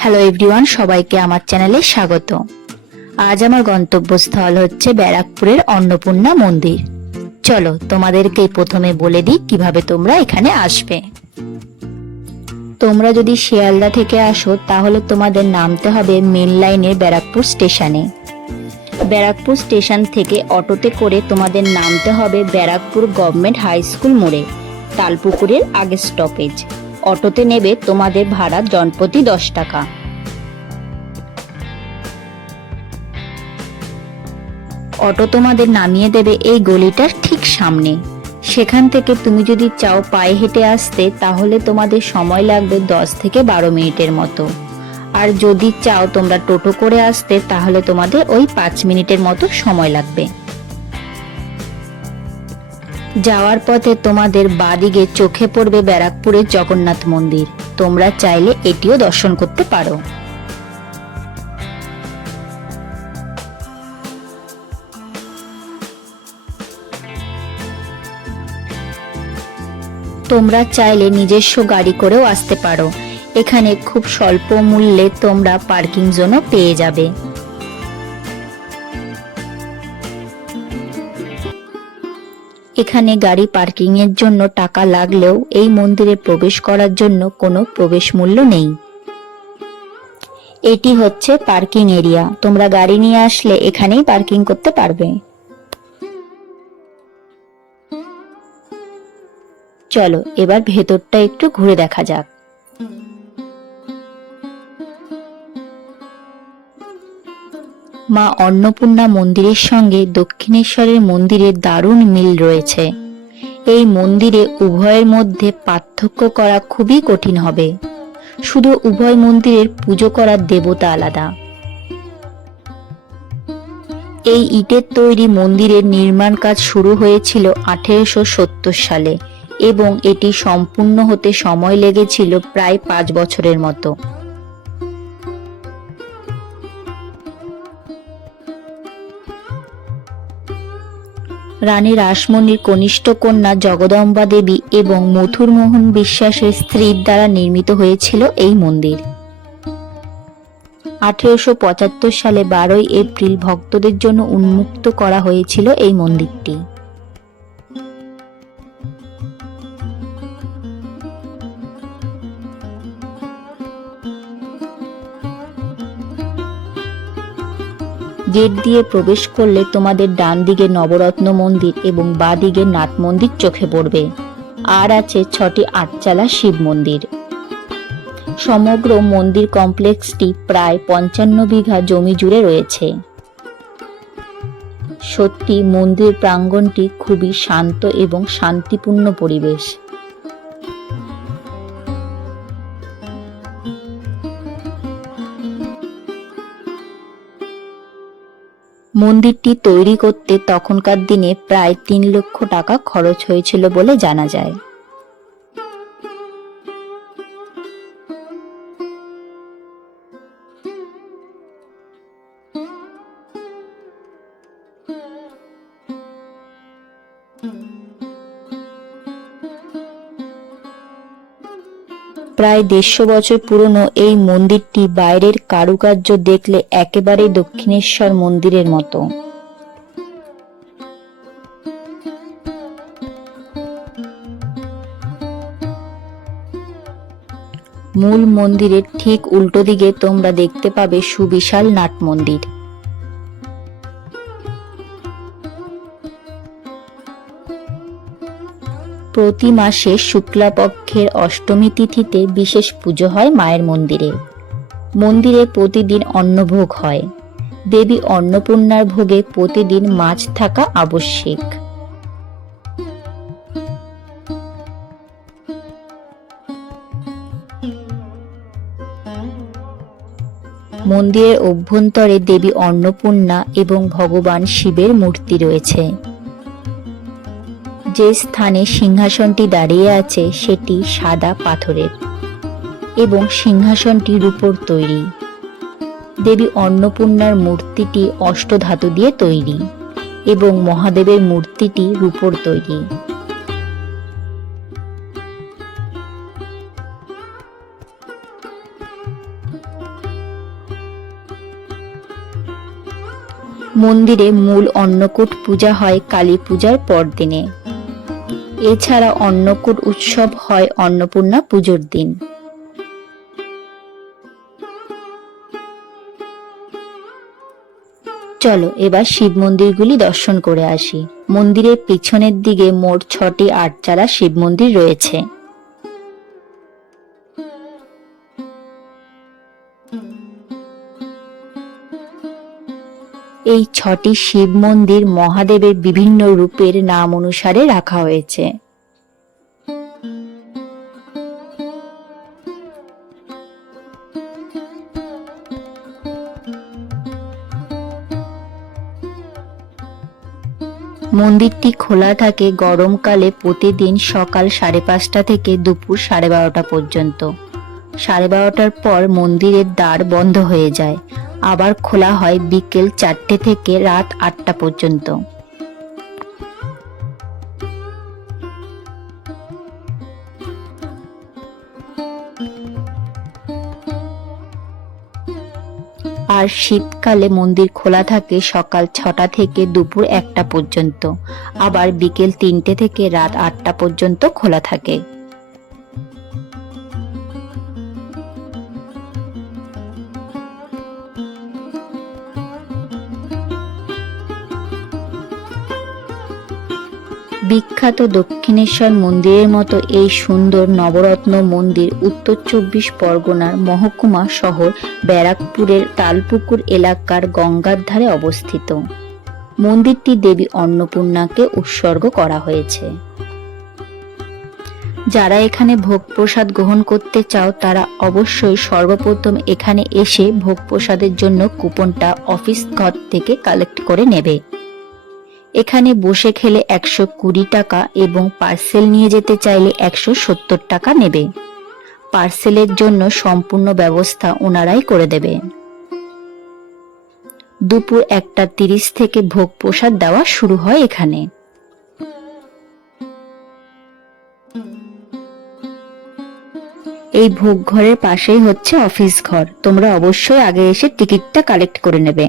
Hello everyone, সবাইকে আমার চ্যানেলে স্বাগত। আজ আমার গন্তব্যস্থল হচ্ছে ব্যারাকপুরের অন্নপূর্ণা মন্দির। চলো তোমাদেরকে প্রথমে বলে দিই কিভাবে তোমরা এখানে আসবে। তোমরা যদি শিয়ালদা থেকে আসো তাহলে তোমাদের নামতে হবে মেন লাইনের ব্যারাকপুর স্টেশনে। ব্যারাকপুর স্টেশন থেকে অটোতে করে তোমাদের নামতে হবে ব্যারাকপুর গভর্নমেন্ট হাই স্কুল মোড়ে, তালপুকুরের আগের স্টপেজ। অটোতে নেবে তোমাদের ভাড়া জনপ্রতি 10 টাকা। অটো তোমাদের নামিয়ে দেবে এই গলিটার ঠিক সামনে। সেখান থেকে তুমি যদি চাও পায়ে হেঁটে আসতে তাহলে তোমাদের সময় লাগবে 10 থেকে 12 মিনিটের মতো। আর যদি চাও তোমরা টোটো করে আসতে তাহলে তোমাদের ওই 5 মিনিটের মতো সময় লাগবে। যাওয়ার পথে তোমাদের বাদিকে চোখে পড়বে ব্যারাকপুরের জগন্নাথ মন্দির। তোমরা চাইলে এটিও দর্শন করতে পারো। তোমরা চাইলে নিজস্ব গাড়ি করেও আসতে পারো। এখানে খুব স্বল্প মূল্যে তোমরা পার্কিং জোনও পেয়ে যাবে। এখানে গাড়ি পার্কিং এর জন্য টাকা লাগলেও এই মন্দিরে প্রবেশ করার জন্য কোনো প্রবেশ মূল্য নেই। এটি হচ্ছে পার্কিং এরিয়া। তোমরা গাড়ি নিয়ে আসলে এখানেই পার্কিং করতে পারবে। চলো এবার ভেতরটা একটু ঘুরে দেখা যাক। মা অন্নপূর্ণা মন্দিরের সঙ্গে দক্ষিণেশ্বরের মন্দিরের দারুণ মিল রয়েছে। এই মন্দিরে উভয়ের মধ্যে পার্থক্য করা খুবই কঠিন হবে। শুধু উভয় মন্দিরের পুজো করার দেবতা আলাদা। এই ইটের তৈরি মন্দিরের নির্মাণ কাজ শুরু হয়েছিল 1870 সালে এবং এটি সম্পূর্ণ হতে সময় লেগেছিল প্রায় 5 বছরের মতো। রানী রাসমণির কনিষ্ঠ কন্যা জগদম্বা দেবী এবং মথুরমোহন বিশ্বাসের স্ত্রীর দ্বারা নির্মিত হয়েছিল এই মন্দির। 1875 সালে 12 এপ্রিল ভক্তদের জন্য উন্মুক্ত করা হয়েছিল এই মন্দিরটি। গেট দিয়ে প্রবেশ করলে তোমাদের ডান দিকে নবরত্ন মন্দির এবং বাঁ দিকে নাট মন্দির চোখে পড়বে। আর আছে 6টি আটচালা শিব মন্দির। সমগ্র মন্দির কমপ্লেক্সটি প্রায় 55 বিঘা জমি জুড়ে রয়েছে। সত্যি মন্দির প্রাঙ্গণটি খুবই শান্ত এবং শান্তিপূর্ণ পরিবেশ। মন্দিরটি তৈরি করতে তখনকার দিনে প্রায় 3 লক্ষ টাকা খরচ হয়েছিল বলে জানা যায়। প্রায় 150 বছর পুরনো এই মন্দিরটি বাইরের কারুকার্য দেখলে একেবারে দক্ষিণেশ্বর মন্দিরের মতো। মূল মন্দিরের ঠিক উল্টো দিকে তোমরা দেখতে পাবে সুবিশাল নাট মন্দির। প্রতি মাসে শুক্লাপক্ষের অষ্টমী তিথিতে বিশেষ পুজো হয় মায়ের মন্দিরে। মন্দিরে প্রতিদিন অন্নভোগ হয়। দেবী অন্নপূর্ণার ভোগে প্রতিদিন মাছ থাকা আবশ্যিক। মন্দিরের অভ্যন্তরে দেবী অন্নপূর্ণা এবং ভগবান শিবের মূর্তি রয়েছে। যে স্থানে সিংহাসনটি দাঁড়িয়ে আছে সেটি সাদা পাথরের এবং সিংহাসনটি রূপোর তৈরি। দেবী অন্নপূর্ণার মূর্তিটি অষ্টধাতু দিয়ে তৈরি এবং মহাদেবের মূর্তিটি রূপোর তৈরি। মন্দিরে মূল অন্নকূট পূজা হয় কালী পূজার পরদিনে। এছাড়া অন্নকূট উৎসব হয় অন্নপূর্ণা পুজোর দিন। চলো এবার শিব মন্দিরগুলি দর্শন করে আসি। মন্দিরের পিছনের দিকে মোট 6টি আটচালা শিব মন্দির রয়েছে। এই 6টি শিব মন্দির মহাদেবের বিভিন্ন রূপের নাম অনুসারে রাখা হয়েছে। মন্দিরটি খোলা থাকে গরমকালে প্রতিদিন সকাল 5:30 থেকে দুপুর 12:30 পর্যন্ত। 12:30টার পর মন্দিরের দ্বার বন্ধ হয়ে যায়, আবার খোলা হয় বিকেল 4টে থেকে রাত 8টা পর্যন্ত। আর শীতকালে মন্দির খোলা থাকে সকাল 6টা থেকে দুপুর 1টা পর্যন্ত, আবার বিকেল 3টে থেকে রাত 8টা পর্যন্ত খোলা থাকে। বিখ্যাত দক্ষিণেশ্বর মন্দিরের মতো এই সুন্দর নবরত্ন মন্দির উত্তর 24 পরগনার মহকুমা শহর ব্যারাকপুরের তালপুকুর এলাকার গঙ্গার ধারে অবস্থিত। মন্দিরটি দেবী অন্নপূর্ণাকে উৎসর্গ করা হয়েছে। যারা এখানে ভোগ প্রসাদ গ্রহণ করতে চাও তারা অবশ্যই সর্বপ্রথম এখানে এসে ভোগ প্রসাদের জন্য কুপনটা অফিস ঘর থেকে কালেক্ট করে নেবে। এখানে বসে খেলে 120 টাকা এবং পার্সেল নিয়ে যেতে চাইলে 170 টাকা নেবে। পার্সেলের জন্য সম্পূর্ণ ব্যবস্থা ওনারাই করে দেবে। দুপুর 1:30 থেকে ভোগ প্রসাদ দেওয়া শুরু হয় এখানে। এই ভোগ ঘরের পাশেই হচ্ছে অফিস ঘর। তোমরা অবশ্যই আগে এসে টিকিটটা কালেক্ট করে নেবে।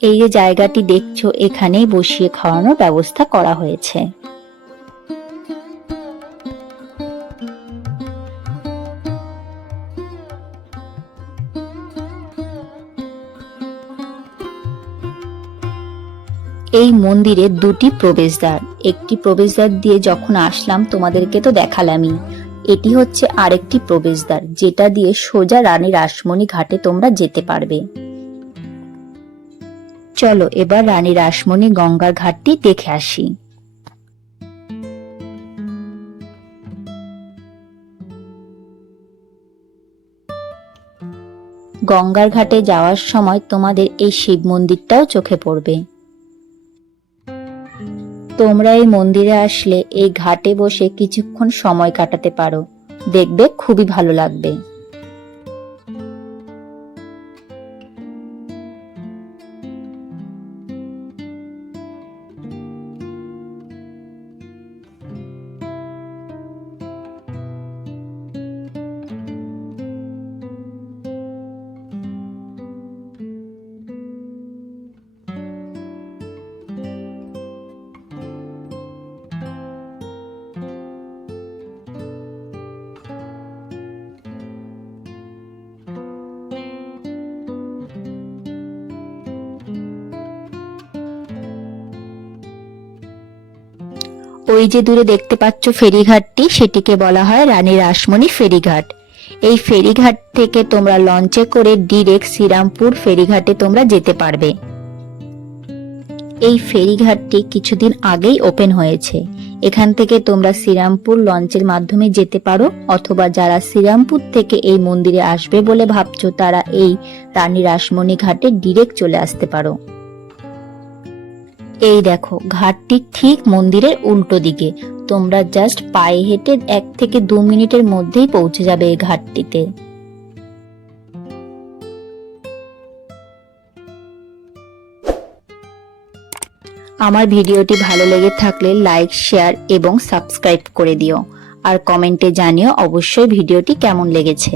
এই যে জায়গাটি দেখছো এখানেই বসিয়ে খাওয়ানোর ব্যবস্থা করা হয়েছে। এই মন্দিরে 2টি প্রবেশদ্বার। একটি প্রবেশদ্বার দিয়ে যখন আসলাম তোমাদেরকে তো দেখালামই, এটি হচ্ছে আরেকটি প্রবেশদ্বার যেটা দিয়ে সোজা রানী রাসমণি ঘাটে তোমরা যেতে পারবে। চলো এবার রানী রাসমণি গঙ্গার ঘাটটি দেখে আসি। গঙ্গার ঘাটে যাওয়ার সময় তোমাদের এই শিব মন্দিরটাও চোখে পড়বে। তোমরা এই মন্দিরে আসলে এই ঘাটে বসে কিছুক্ষণ সময় কাটাতে পারো, দেখবে খুবই ভালো লাগবে। ওই যে দূরে দেখতে পাচ্ছ ফেরিঘাটটি, সেটিকে বলা হয় রানী রাসমণি ফেরিঘাট। এই ফেরিঘাট থেকে তোমরা লঞ্চে করে ডিরেক্ট শ্রীরামপুর ফেরিঘাটে তোমরা যেতে পারবে। এই ফেরিঘাটটি কিছুদিন আগেই ওপেন হয়েছে। এখান থেকে তোমরা শ্রীরামপুর লঞ্চের মাধ্যমে যেতে পারো, অথবা যারা শ্রীরামপুর থেকে এই মন্দিরে আসবে বলে ভাবছো তারা এই রানী রাসমণি ঘাটে ডিরেক্ট চলে আসতে পারো। এই দেখো ঘাটটি ঠিক মন্দিরের উল্টো দিকে। তোমরা জাস্ট পায়ে হেঁটে 1 থেকে 2 মিনিটের মধ্যেই পৌঁছে যাবে এই ঘাটটিতে। আমার ভিডিওটি ভালো লেগে থাকলে লাইক, শেয়ার এবং সাবস্ক্রাইব করে দিও, আর কমেন্টে জানিও অবশ্যই ভিডিওটি কেমন লেগেছে।